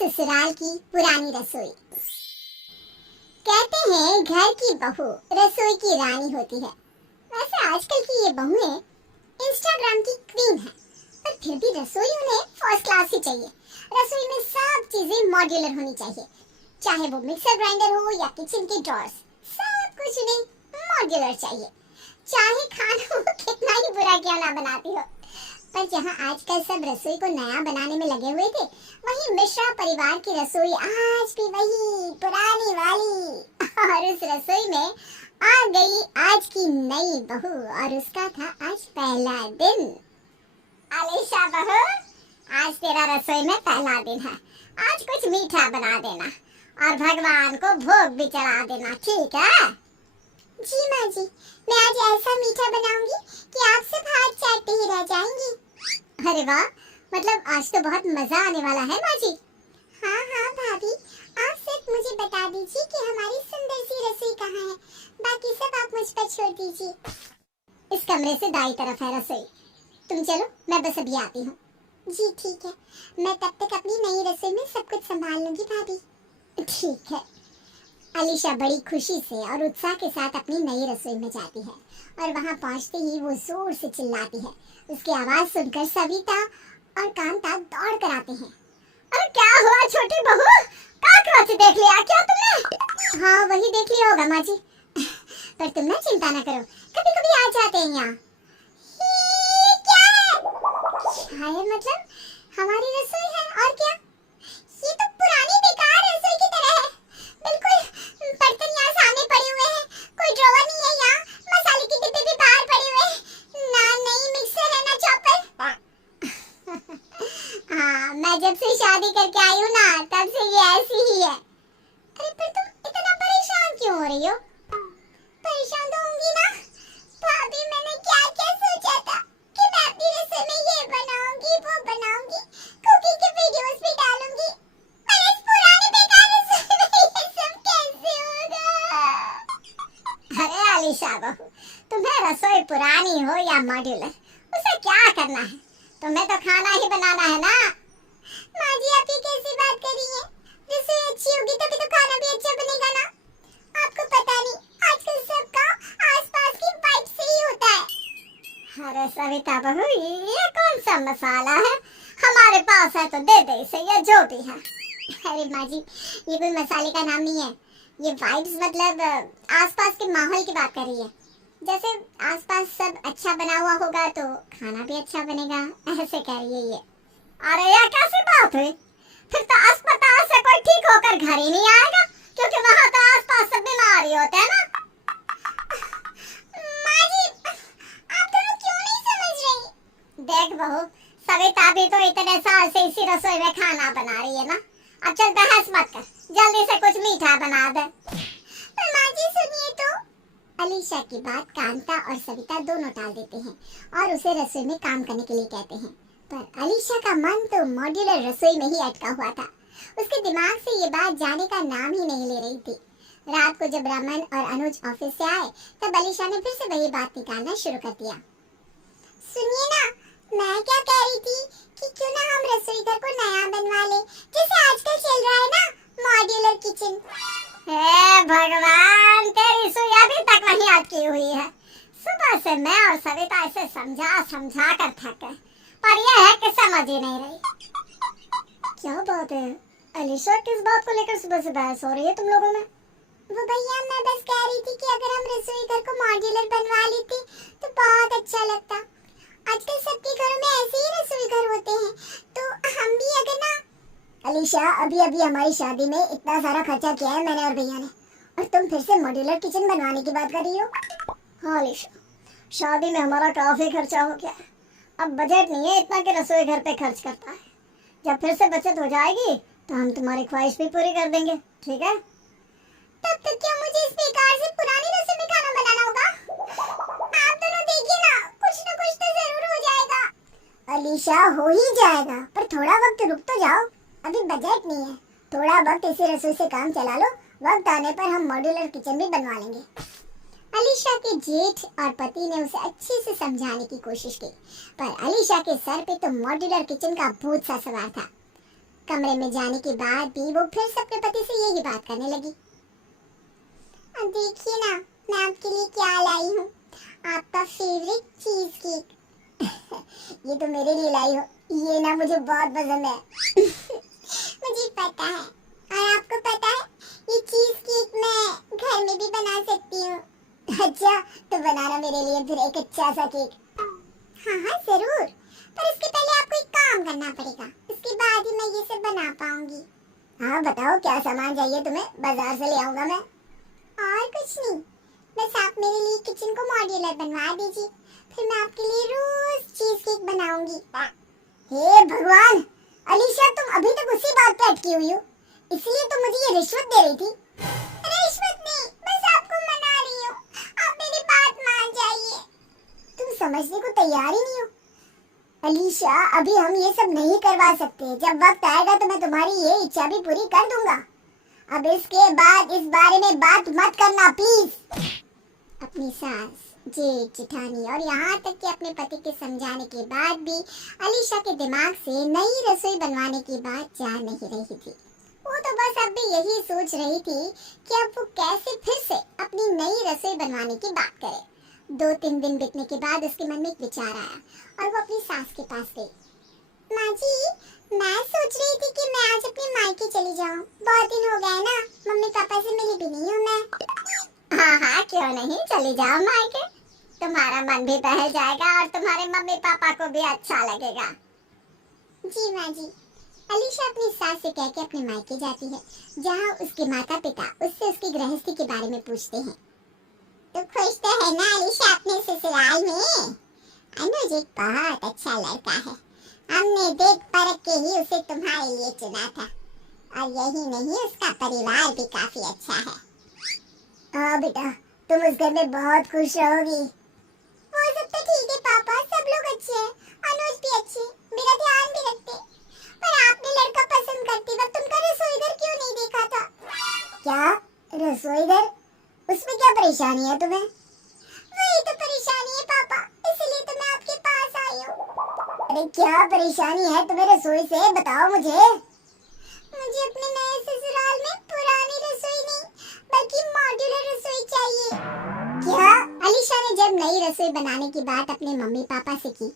ससुराल की पुरानी रसोई। कहते हैं घर की बहू रसोई की रानी होती है। वैसे आजकल की ये बहुएं इंस्टाग्राम की क्वीन है, पर फिर भी रसोई उन्हें फर्स्ट क्लास ही चाहिए। रसोई में सब चीजें मॉड्यूलर होनी चाहिए, चाहे वो मिक्सर ग्राइंडर हो या किचन के ड्रॉर्स, सब कुछ उन्हें मॉड्यूलर चाहिए। चाहे खाना कितना ही बुरा क्यों ना बनाती हो। पर जहाँ आजकल सब रसोई को नया बनाने में लगे हुए थे, वहीं मिश्रा परिवार की रसोई आज भी वही पुरानी वाली। और उस रसोई में आ गई आज की नई बहू, और उसका था आज पहला दिन। अलीशा बहू, आज तेरा रसोई में पहला दिन है। आज कुछ मीठा बना देना और भगवान को भोग भी चढ़ा देना, ठीक है? जी माँ जी, मैं आज ऐसा मीठा बनाऊंगी कि आप सब हाथ चाटते ही रह जाएंगी। अरे वाह, मतलब आज तो बहुत मजा आने वाला है माँ जी। हाँ हाँ भाभी, आप सिर्फ मुझे बता दीजिए कि हमारी सुंदर सी रसोई कहाँ है, बाकी सब आप मुझ पर छोड़ दीजिए। इस कमरे से दाईं तरफ है रसोई, तुम चलो, मैं बस अभी आती हूँ। जी ठीक है, मैं तब तक अपनी नई रसोई में सब कुछ संभाल लूंगी भाभी। ठीक है। अलीशा बड़ी खुशी से और उत्साह के साथ अपनी नई रसोई में जाती है, और वहां पहुंचते ही वो जोर से चिल्लाती है। उसकी आवाज सुनकर सविता और कांता दौड़ कर आते हैं। अरे क्या हुआ छोटी बहू, काकरोच देख लिया क्या तुमने? हाँ वही देख लिया होगा माँ जी। पर तुम ना चिंता ना करो, कभी कभी आ जाते हैं यहाँ। क्या है मतलब हमारी रसोई है और क्या? ये तो पुरानी बेकार रसोई की तरह है, बिल्कुल बर्तन यहाँ सामने पड़े हुए हैं, कोई ड्रॉवर नहीं है यहाँ, मसाले के डिब्बे भी बाहर पड़े हुए हैं, ना नई मिक्सर है ना चॉपर। हाँ, मैं जब से शादी करके आई हूँ ना, तब से ये ऐसी ही है। अरे पर तुम इतना परेशान क्यों हो रही हो? परेशान तो होंगी ना भाभी, मैंने क्या क्या सोचा था कि मैं अपनी रसोई में ये बनाऊंगी वो बनाऊंगी, कुकिंग के वीडियोस भी डालूंगी। पर इस पुरानी बेकार रसोई में ये सब कैसे होगा? अरे अलीशा बहू, तुम्हें रसोई पुरानी हो या मॉड्यूलर, उसे क्या करना है? तुम्हें तो खाना ही बनाना है ना। माँ जी आप ये कैसी बात कर रही हैं? रसोई अच्छी होगी तभी तो खाना भी अच्छा बनेगा ना। आपको पता नहीं, आजकल सबका आसपास की वाइब से ही होता है। अरे सविता बहू, ये कौन सा मसाला है? हमारे पास है तो दे दे इसे, ये जो भी है। अरे माँ जी, ये कोई मसाले का नाम नहीं है, ये वाइब्स मतलब आसपास के माहौल की बात कर रही है। जैसे आसपास सब अच्छा बना हुआ होगा तो खाना भी अच्छा बनेगा, ऐसे कह रही है ये। अरे यार कैसी बात हुई? फिर तो अस्पताल से कोई ठीक होकर घर ही नहीं आएगा, क्योंकि वहाँ तो आसपास सब बीमार ही होते हैं ना। माँ जी, आप दोनों क्यों नहीं समझ रही? देख बहू, सविता भी तो इतने साल से इसी रसोई में खाना बना रही है ना। अब चल बहस मत कर, जल्दी से कुछ मीठा बना दे। माँ जी सुनिए तो। अलीशा की बात कांता और सविता दोनों टाल देते हैं और उसे रसोई में काम करने के लिए कहते हैं। पर अलीशा का मन तो मॉड्यूलर रसोई में ही अटका हुआ था। उसके दिमाग से ये बात जाने का नाम ही नहीं ले रही थी। रात को जब रमन और अनुज ऑफिस से आए, तब अलीशा ने फिर से वही बात निकालना शुरू कर दिया। सुनिए ना, मैं क्या कह रही थी कि क्यों ना हम रसोई घर को नया बनवा ले, जैसे आजकल चल रहा है ना मॉड्यूलर किचन। हे भगवान, तेरी सुई अभी तक वहीं अटकी हुई है। सुबह से मैं और सविता इसे समझा समझा कर थक गए, पर यह है कि समझ ही नहीं रही। क्या बात है अलीशा, किस बात को लेकर सुबह से बहस हो रही है तुम लोगों में? वो भैया, मैं बस कह रही थी कि अगर हम रसोई घर को मॉड्यूलर बनवा लेते तो बहुत अच्छा लगता। आजकल सबके घरों में ऐसे ही रसोई घर होते हैं, तो हम भी अगर ना। अलीशा, अभी अभी हमारी शादी में इतना सारा खर्चा किया है मैंने और भैया ने, और तुम फिर से मॉड्यूलर किचन बनवाने की बात कर रही हो? हाँ अलीशा, शादी में हमारा काफी खर्चा हो गया है, अब बजट नहीं है इतना कि रसोई घर पे खर्च करता है। जब फिर से बचत हो जाएगी तो हम तुम्हारी ख्वाहिश भी पूरी कर देंगे, ठीक है? तब तक क्या मुझे इस बेकार से पुरानी रसोई में खाना बनाना होगा? आप दोनों देखिए ना कुछ तो जरूर हो जाएगा। अलीशा, हो ही जाएगा, पर थोड़ा वक्त रुक तो जाओ, अभी बजट नहीं है। थोड़ा वक्त इसी रसोई से काम चला लो, वक्त आने पर हम मॉड्यूलर किचन भी बनवा लेंगे। अलीशा के जेठ और पति ने उसे अच्छे से समझाने की कोशिश की, पर अलीशा के सर पे तो मॉड्यूलर किचन का भूत सा सवार था। कमरे में जाने के बाद भी वो फिर से अपने पति से यही बात करने लगी। अब देखिए ना, मैं आपके लिए क्या लाई हूँ, आपका फेवरेट चीज केक। ये तो मेरे लिए लाई हो, ये ना मुझे बहुत पसंद है। मुझे पता है, और आपको पता है ये चीज केक मैं घर में भी बना सकती हूँ। अच्छा, तो बनाना मेरे लिए फिर एक अच्छा सा केक। हाँ हाँ जरूर, पर इसके पहले आपको एक काम करना पड़ेगा, इसके बाद ही मैं ये सब बना पाऊंगी। हाँ बताओ, क्या सामान चाहिए तुम्हें, बाजार से ले आऊंगा मैं। और कुछ नहीं, बस आप मेरे लिए किचन को मॉड्यूलर बनवा दीजिए, फिर मैं आपके लिए रोज चीज केक बनाऊंगी। हे भगवान, अलीशा तुम अभी तक उसी बात पे अटकी हुई हो, इसलिए तुम मुझे ये रिश्वत दे रही थी। रिश्वत नहीं, बस आपको मना रही हूँ, आप मेरी बात मान जाइए। तुम समझने को तैयार ही नहीं हो अलीशा, अभी हम ये सब नहीं करवा सकते, जब वक्त आएगा तो मैं तुम्हारी ये इच्छा भी पूरी कर दूंगा। अब इसके बाद इस बारे में बात मत करना प्लीज। अपनी सास, जेठ, जेठानी और यहाँ तक कि अपने पति के समझाने के बाद भी अलीशा के दिमाग से नई रसोई बनवाने की बात जा नहीं रही थी। वो तो बस अब भी यही सोच रही थी कि अब वो कैसे फिर से अपनी नई रसोई बनवाने की बात करे। 2-3 दिन बीतने के बाद उसके मन में एक विचार आया और वो अपनी सास के पास गई। माँ जी, मैं सोच रही थी कि मैं आज अपने मायके चली जाऊँ, बहुत दिन हो गए ना, मम्मी पापा से मिली भी नहीं हूँ मैं। हाँ हाँ क्यों नहीं, चली जाओ मायके, तुम्हारा मन भी बहल जाएगा और तुम्हारे मम्मी पापा को भी अच्छा लगेगा। जी माँ जी। अलीशा अपनी सास से कह के अपने मायके जाती है, जहाँ उसके माता पिता उससे उसकी गृहस्थी के बारे में पूछते हैं। तो खुश तो है ना अलीशा अपने ससुराल में? अनुज एक बहुत अच्छा लड़का है, हमने देख परख के ही उसे तुम्हारे लिए चुना था, और यही नहीं उसका परिवार भी काफी अच्छा है। हाँ बेटा, तुम उस घर में बहुत खुश रहोगी। वो सब तो ठीक है पापा, सब लोग अच्छे हैं, अनुज भी अच्छे, मेरा ध्यान भी रखते, पर आपने लड़का पसंद करते वक्त उनका रसोई घर क्यों नहीं देखा था? क्या रसोई घर? उसमें क्या परेशानी है तुम्हें? वही तो परेशानी है पापा, इसलिए तो मैं आपके पास आई हूँ। अरे क्या परेशानी है तुम्हें रसोई से, बताओ मुझे। मुझे अपने नए ससुराल में पुरानी रसोई नहीं, बल्कि मॉड्यूलर रसोई चाहिए। क्या? अलीशा ने जब नई रसोई बनाने की बात अपने मम्मी पापा से की,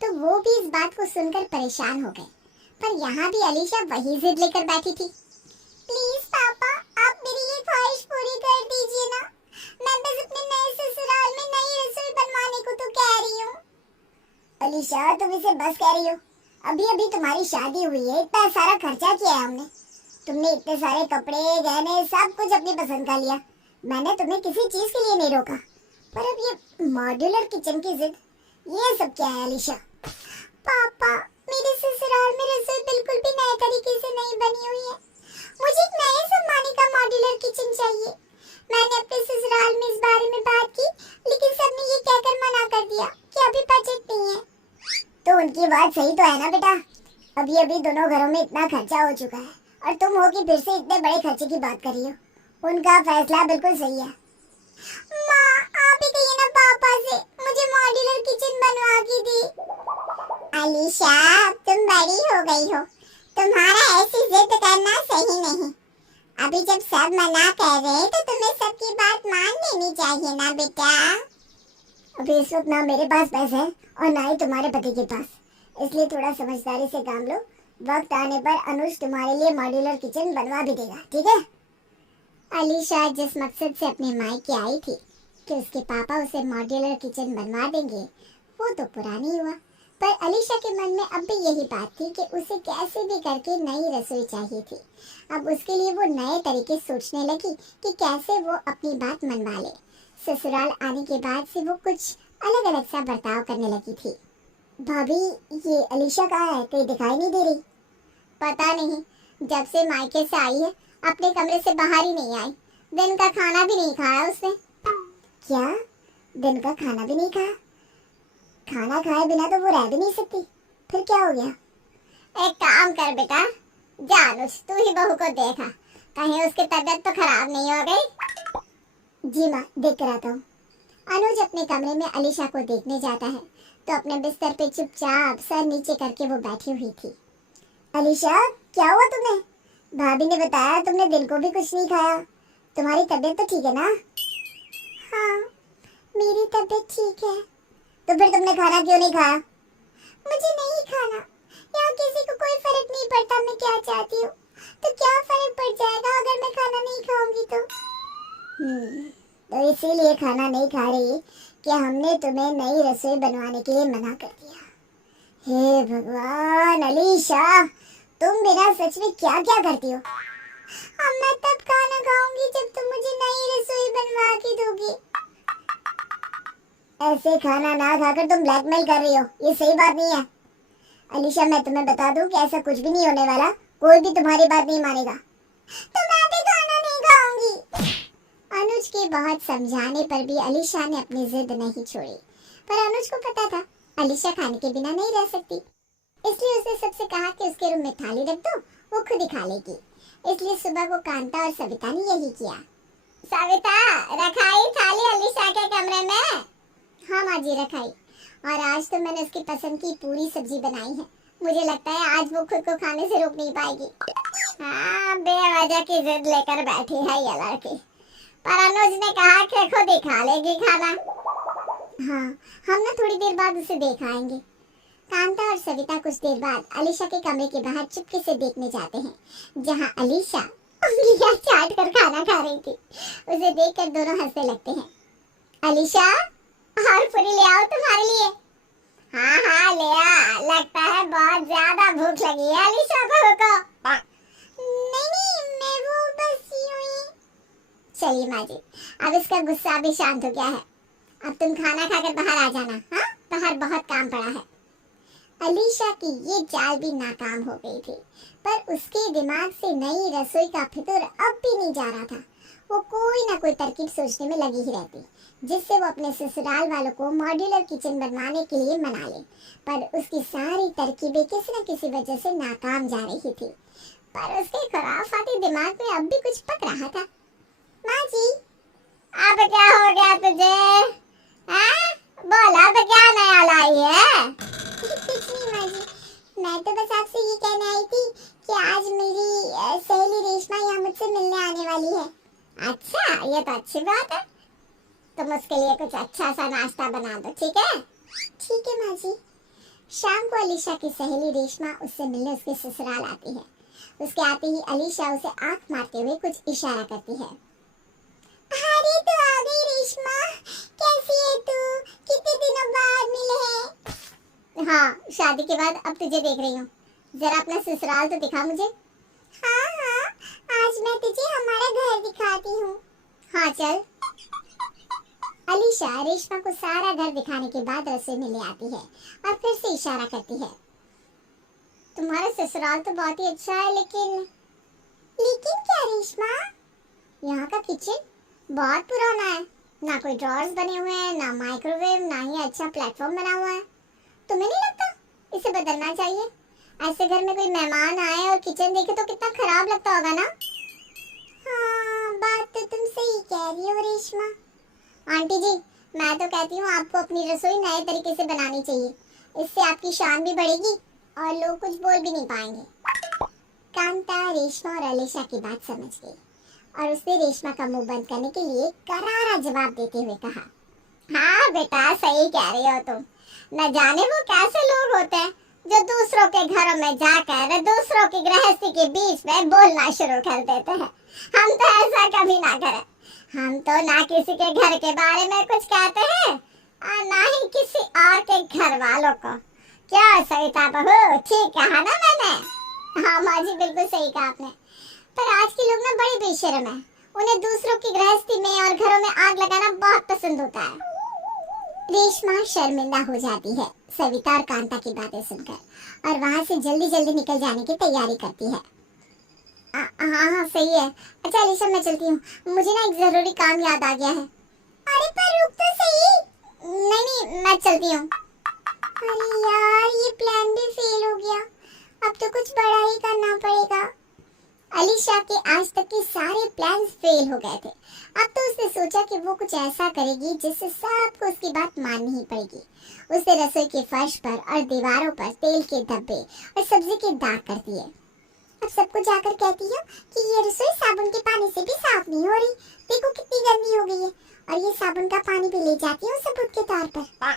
तो वो भी इस बात को सुनकर परेशान हो गए, पर यहाँ भी अलीशा वही जिद लेकर बैठी थी। प्लीज पापा, आप मेरी ये ख्वाहिश पूरी कर दीजिए ना, मैं बस अपने नए ससुराल में नई रसोई बनवाने को तो कह रही हूँ। अलीशा तुम इसे बस कह रही हो, अभी अभी तुम्हारी शादी हुई है, इतना सारा खर्चा किया है हमने, तुमने इतने सारे कपड़े गहने सब कुछ अपनी पसंद का लिया, मैंने तुम्हें किसी चीज के लिए नहीं रोका, पर अब ये मॉड्यूलर किचन की जिद, ये सब क्या है अलीशा? पापा, मेरे ससुराल में रसोई बिल्कुल भी नए तरीके से नहीं बनी हुई है, मुझे एक नए जमाने का मॉड्यूलर किचन चाहिए। मैंने अपने ससुराल में इस बारे में बात की, लेकिन सबने ये कहकर मना कर दिया कि अभी बजट नहीं है। तो उनकी बात सही तो है ना बेटा, अभी अभी दोनों घरों में इतना खर्चा हो चुका है, और तुम हो कि फिर से इतने बड़े खर्चे की बात कर रही हो, उनका फैसला बिल्कुल सही है। माँ, आप ही कहिए ना पापा से, मुझे मॉड्यूलर किचन बनवा के दी। अलीशा, तुम बड़ी हो गई हो, तुम्हारा ऐसी जिद करना सही नहीं, अभी जब सब मना कर रहे हैं तो तुम्हें सबकी बात मान लेनी चाहिए ना बेटा। अभी इस वक्त ना मेरे पास पैसे हैं और ना ही तुम्हारे पति के पास, इसलिए थोड़ा समझदारी से काम लो, वक्त आने पर अनुज तुम्हारे लिए मॉड्यूलर किचन बनवा भी देगा, ठीक है? अलीशा जिस मकसद से अपने मायके आई थी कि उसके पापा उसे मॉड्यूलर किचन बनवा देंगे, वो तो पुरानी हुआ, पर अलीशा के मन में अब भी यही बात थी कि उसे कैसे भी करके नई रसोई चाहिए थी। अब उसके लिए वो नए तरीके सोचने लगी कि कैसे वो अपनी बात मनवा ले। ससुराल आने के बाद से वो कुछ अलग अलग सा बर्ताव करने लगी थी। भाभी, ये अलीशा कहाँ है, कहीं दिखाई नहीं दे रही। पता नहीं, जब से मायके से आई है अपने कमरे से बाहर ही नहीं आई, दिन का खाना भी नहीं खाया उसने। क्या? दिन का खाना भी नहीं खाया? खाना खाए बिना तो वो रह भी नहीं सकती, फिर क्या हो गया? एक काम कर बेटा, जा अनुज, तू ही बहू को देखा, कहीं उसकी तबीयत तो खराब नहीं हो गई। जी माँ, देख कर आता हूँ। अनुज अपने कमरे में अलीशा को देखने जाता है तो अपने बिस्तर पे चुपचाप सर नीचे करके वो बैठी हुई थी। अलीशा, क्या हुआ तुम्हें? भाभी ने बताया तुमने दिन को भी कुछ नहीं खाया। तुम्हारी तबीयत तो ठीक है ना? हाँ, मेरी तबीयत ठीक है। तो फिर तुमने खाना क्यों नहीं खाया? मुझे नहीं खाना। यहाँ किसी को कोई फर्क नहीं पड़ता मैं क्या चाहती हूँ। तो क्या फर्क पड़ जाएगा अगर मैं खाना नहीं खाऊंगी तो? तो इसीलिए खाना नहीं खा रही कि हमने तुम्हें नई रसोई बनवाने के लिए मना कर दिया। हे भगवान अलीशा, तुम बिना सच में क्या क्या करती हो? मैं तब खाना खाऊंगी जब तुम मुझे नई रसोई बनवा के दोगी। ऐसे खाना ना खाकर तुम ब्लैकमेल कर रही हो, ये सही बात नहीं है। अलीशा, मैं तुम्हें बता दूं कि ऐसा कुछ भी नहीं होने वाला। कोई भी तुम्हारी बात नहीं मानेगा। तो मैं भी खाना नहीं खाऊंगी। अनुज के बहुत समझाने पर भी अलीशा ने अपनी जिद नहीं छोड़ी। पर अनुज को पता था अलीशा खाने के बिना नहीं रह सकती, इसलिए उसने सबसे कहा कि उसके रूम में थाली रख दो, वो खुद ही खा लेगी। इसलिए सुबह को कांता और सविता ने यही किया। सविता, रखाई थाली अलीशा के कमरे में? हाँ माँ जी, रखाई। और आज तो मैंने उसकी पसंद की पूरी सब्जी बनाई है। मुझे लगता है आज वो खुद को खाने से रोक नहीं पाएगी। हाँ, बेवजह की जिद लेकर बैठी है ये लड़की। पर अनुज ने कहा कि खुद ही खा लेगी खाना। हाँ, हम ना थोड़ी देर बाद उसे देख आएंगे। कांता और सविता कुछ देर बाद अलीशा के कमरे के बाहर चुपके से देखने जाते हैं, जहाँ अलीशा उंगलियां चाट कर खाना खा रही थी। उसे देखकर दोनों हंसने लगते हैं। अलीशा, और पूरी ले आओ तुम्हारे लिए। हाँ हाँ, ले आ। लगता है बहुत ज्यादा भूख लगी है अलीशा बहू को। नहीं नहीं, मैं वो बस यूं ही। चलिए माँ जी, अब इसका गुस्सा भी शांत हो गया है। अब तुम खाना खाकर बाहर आ जाना। हाँ, बाहर बहुत काम पड़ा है। अलीशा की ये चाल भी नाकाम हो गई थी, पर उसके दिमाग से नई रसोई का फितूर अब भी नहीं जा रहा था। वो कोई ना कोई तरकीब सोचने में लगी ही रहती, जिससे वो अपने ससुराल वालों को मॉड्यूलर किचन बनवाने के लिए मना ले। पर उसकी सारी तरकीबें किसी न किसी वजह से नाकाम जा रही थी। पर उसके खुराफाती दिमाग में अब भी कुछ पक रहा था। माँ जी, अब क्या हो गया तुझे? हाँ? बोल, अब क्या नया लाई है? कुछ नहीं माँ जी, मैं तो बस आपसे ये कहने आई थी कि आज मेरी सहेली रेशमा यहाँ मुझसे मिलने आने वाली है। अच्छा, ये तो अच्छी बात है। तुम उसके लिए कुछ अच्छा सा नाश्ता बना दो, ठीक है? ठीक है माँ जी। शाम को अलीशा की सहेली रेशमा उससे मिलने उसके ससुराल आती है। उसके आते ही अलीशा उसे आंख मारते हुए कुछ इशारा करती है। अरे तू आ गई रेशमा, कैसी है तू? कितने दिनों बाद मिले हैं। हाँ, शादी के बाद अब तुझे देख रही हूँ। जरा अपना ससुराल तो दिखा मुझे। हाँ हाँ, आज मैं तुझे हमारा घर दिखाती हूँ। हाँ चल। अलीशा रेशमा को सारा घर दिखाने के बाद रसोई में ले आती है और फिर से इशारा करती है। तुम्हारा ससुराल तो बहुत ही अच्छा है, लेकिन क्या रेशमा? यहाँ का किचन बहुत पुराना है। ना कोई ड्रॉर्स बने हुए हैं, ना माइक्रोवेव, ना ही अच्छा प्लेटफॉर्म बना हुआ है। तुम्हें नहीं लगता इसे बदलना चाहिए? ऐसे घर में कोई मेहमान आए और किचन देखे तो कितना खराब लगता होगा ना? हाँ, बात तो तुम सही कह रही हो रेशमा। आंटी जी, मैं तो कहती हूँ आपको अपनी रसोई नए तरीके से बनानी चाहिए। इससे आपकी शान भी बढ़ेगी और लोग कुछ बोल भी नहीं पाएंगे। कांता रेशमा और अलीशा की बात समझ गई और उसने रेशमा का मुंह बंद करने के लिए करारा जवाब देते हुए कहा, हाँ बेटा, सही कह रही हो तुम। न जाने वो कैसे लोग होते हैं जो दूसरों के घरों में जाकर दूसरों की गृहस्थी के बीच में बोलना शुरू कर देते हैं। हम तो ऐसा कभी ना करें। हम तो ना किसी के घर के बारे में कुछ कहते हैं और ना ही किसी और के घर वालों को। क्या सविता बहू, ठीक कहा ना मैंने? हाँ माँ जी, बिल्कुल सही कहा आपने। पर आज के लोग ना बड़े बेशर्म हैं। उन्हें दूसरों की गृहस्थी में और घरों में आग लगाना बहुत पसंद होता है। रेशमा शर्मिंदा हो जाती है सविता और कांता की बातें सुनकर और वहाँ से जल्दी जल्दी निकल जाने की तैयारी करती है। हाँ हाँ, सही है। अच्छा अलीशा, मैं चलती हूँ, मुझे ना एक जरूरी काम याद आ गया है। अरे पर रुक तो सही। नहीं, मैं चलती हूँ। अरे यार, ये प्लान भी फेल हो गया। अब तो कुछ बड़ा ही करना पड़ेगा। अलीशा के आज तक के सारे प्लान्स फेल हो गए थे। अब तो उसने सोचा कि वो कुछ ऐसा करेगी जिससे सबको उसकी बात माननी ही पड़ेगी। उसने रसोई के फर्श पर और दीवारों पर तेल के धब्बे और सब्जी के दाग कर दिए। अब सबको जाकर कहती हूँ कि ये रसोई साबुन के पानी से भी साफ नहीं हो रही, देखो कितनी गंदी हो गई है, और ये साबुन का पानी भी ले जाती हूँ सबूत के तौर पर।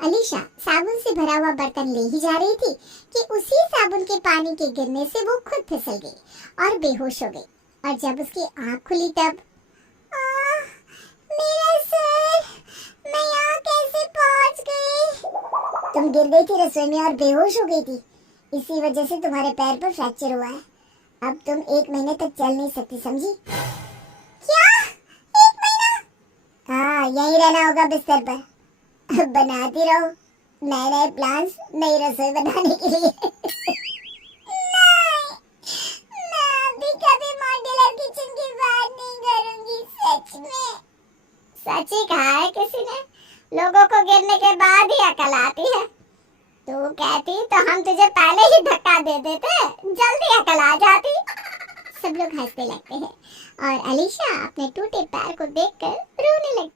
अलीशा साबुन से भरा हुआ बर्तन ले ही जा रही थी कि उसी साबुन के पानी के गिरने से वो खुद फिसल गई और बेहोश हो गई। और जब उसकी आंख खुली तब मेरा सर, मैं यहाँ कैसे पहुँच गई? तुम गिर गई थी रसोई में और बेहोश हो गई थी, इसी वजह से तुम्हारे पैर पर फ्रैक्चर हुआ है। अब तुम 1 महीने तक चल नहीं सकती, समझी? क्या 1 महीना? हाँ, यहीं रहना होगा बिस्तर पर। बनाती रहो नए नए प्लान्स नई रसोई बनाने के लिए। नहीं, मैं अभी कभी मॉड्यूलर किचन की बात नहीं करूंगी, सच में। सच ही कहा है किसी ने, लोगों को गिरने के बाद ही अकल आती है। तू कहती तो हम तुझे पहले ही धक्का दे देते, जल्दी अकल आ जाती। सब लोग हंसने लगते हैं और अलीशा अपने टूटे पैर को देखकर रोने लगती।